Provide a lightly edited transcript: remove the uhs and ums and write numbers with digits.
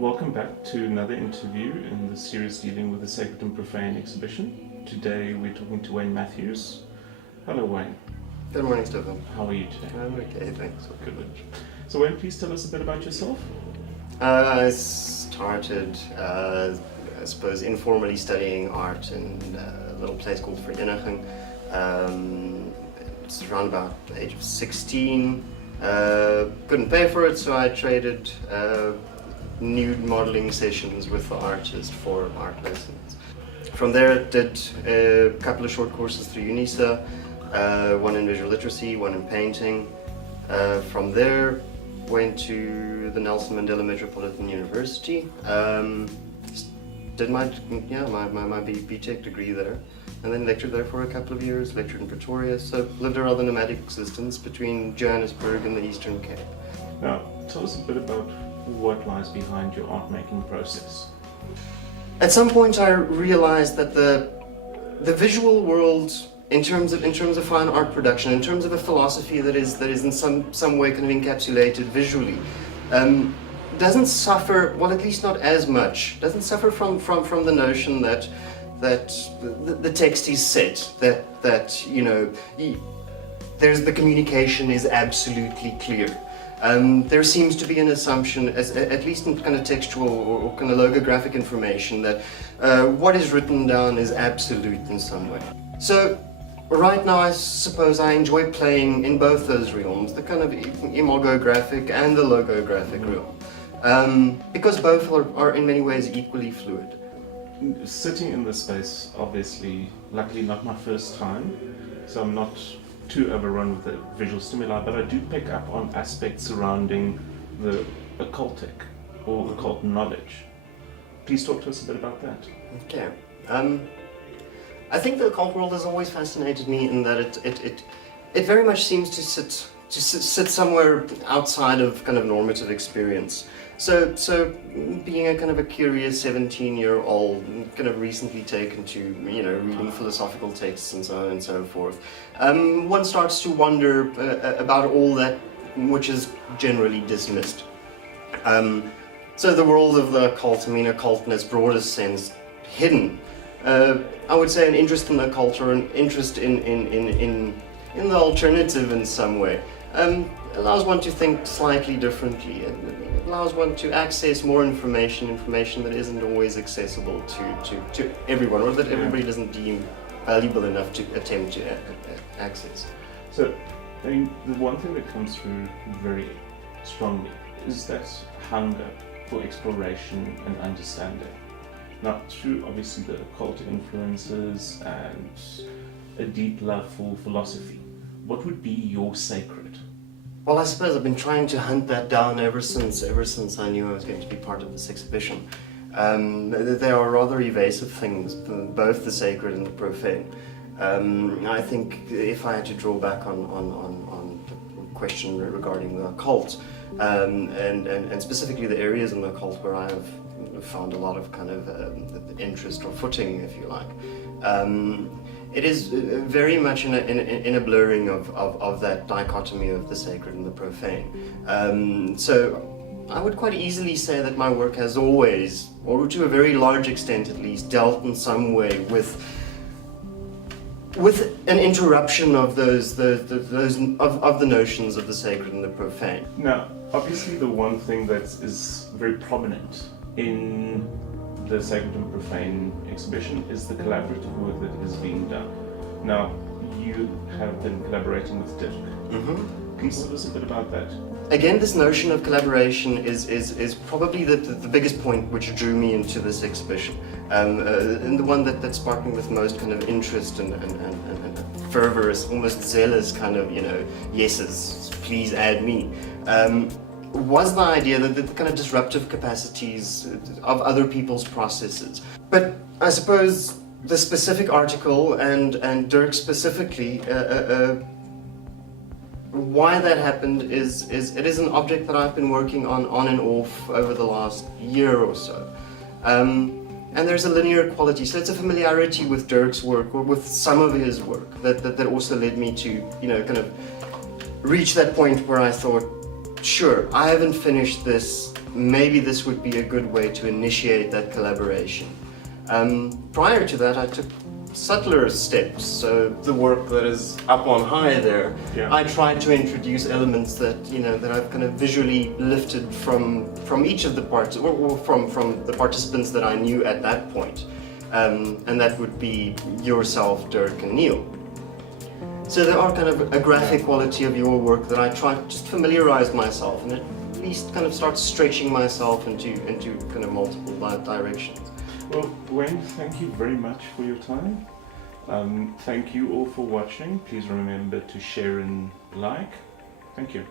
Welcome back to another interview in the series dealing with the Sacred and Profane exhibition. Today we're talking to Wayne Matthews. Hello Wayne. Good morning, Stephan. How are you today? I'm okay, thanks. Good. So Wayne, please tell us a bit about yourself. I started, I suppose, informally studying art in a little place called Pretorius. It's around about the age of 16. Couldn't pay for it, so I traded nude modeling sessions with the artist for art lessons. From there, did a couple of short courses through UNISA, one in visual literacy, one in painting. From there, went to the Nelson Mandela Metropolitan University. Did my BTech degree there, and then lectured there for a couple of years. Lectured in Pretorius, so lived a rather nomadic existence between Johannesburg and the Eastern Cape. Now, tell us a bit about what lies behind your art making process. At some point, I realized that the visual world, in terms of fine art production, in terms of a philosophy that is in some way kind of encapsulated visually, doesn't suffer, well, at least not as much, doesn't suffer from the notion that the text is set, that you know, there's the communication is absolutely clear. There seems to be an assumption, at least in kind of textual or kind of logographic information, that what is written down is absolute in some way. So right now, I suppose I enjoy playing in both those realms, the kind of imagographic and the logographic realm, because both are in many ways equally fluid. Sitting in this space, obviously, luckily not my first time, so I'm not too overrun with the visual stimuli, but I do pick up on aspects surrounding the occultic or occult knowledge. Please talk to us a bit about that. Okay. I think the occult world has always fascinated me in that it very much seems to sit somewhere outside of kind of normative experience. So being a kind of a curious 17-year-old, kind of recently taken to, you know, reading philosophical texts and so on and so forth, one starts to wonder about all that which is generally dismissed. So the world of the occult, I mean occult in its broadest sense, hidden. I would say an interest in the occult or an interest in the alternative in some way. Allows one to think slightly differently, and it allows one to access more information that isn't always accessible to everyone, or that everybody doesn't deem valuable enough to attempt to access. So, I mean, the one thing that comes through very strongly is that hunger for exploration and understanding. Now, through obviously the occult influences and a deep love for philosophy, what would be your sacred? Well, I suppose I've been trying to hunt that down ever since I knew I was going to be part of this exhibition. They are rather evasive things, both the sacred and the profane. I think if I had to draw back on the question regarding the occult, and specifically the areas in the occult where I have found a lot of kind of interest or footing, if you like, it is very much in a blurring of that dichotomy of the sacred and the profane. So I would quite easily say that my work has always, or to a very large extent at least, dealt in some way with an interruption of those of the notions of the sacred and the profane. Now, obviously the one thing that is very prominent in the Sacred and Profane exhibition is the collaborative work that is being done. Now, you have been collaborating with Dirk. Please tell us a bit about that. Again, this notion of collaboration is probably the biggest point which drew me into this exhibition, and the one that sparked me with most kind of interest and fervorous, almost zealous kind of, you know, yeses, please add me. Was the idea that the kind of disruptive capacities of other people's processes. But I suppose the specific article and Dirk specifically, why that happened is it is an object that I've been working on and off over the last year or so. And there's a linear quality, so it's a familiarity with Dirk's work or with some of his work that also led me to, you know, kind of reach that point where I thought, sure, I haven't finished this maybe this would be a good way to initiate that collaboration. Prior to that, I took subtler steps. So the work that is up on high there, Yeah. I tried to introduce elements that that I've kind of visually lifted from each of the parts, or from the participants that I knew at that point, and that would be yourself, Dirk, and Neil. So there are kind of a graphic quality of your work that I try to just familiarize myself and at least kind of start stretching myself into kind of multiple directions. Well, Wayne, thank you very much for your time. Thank you all for watching. Please remember to share and like. Thank you.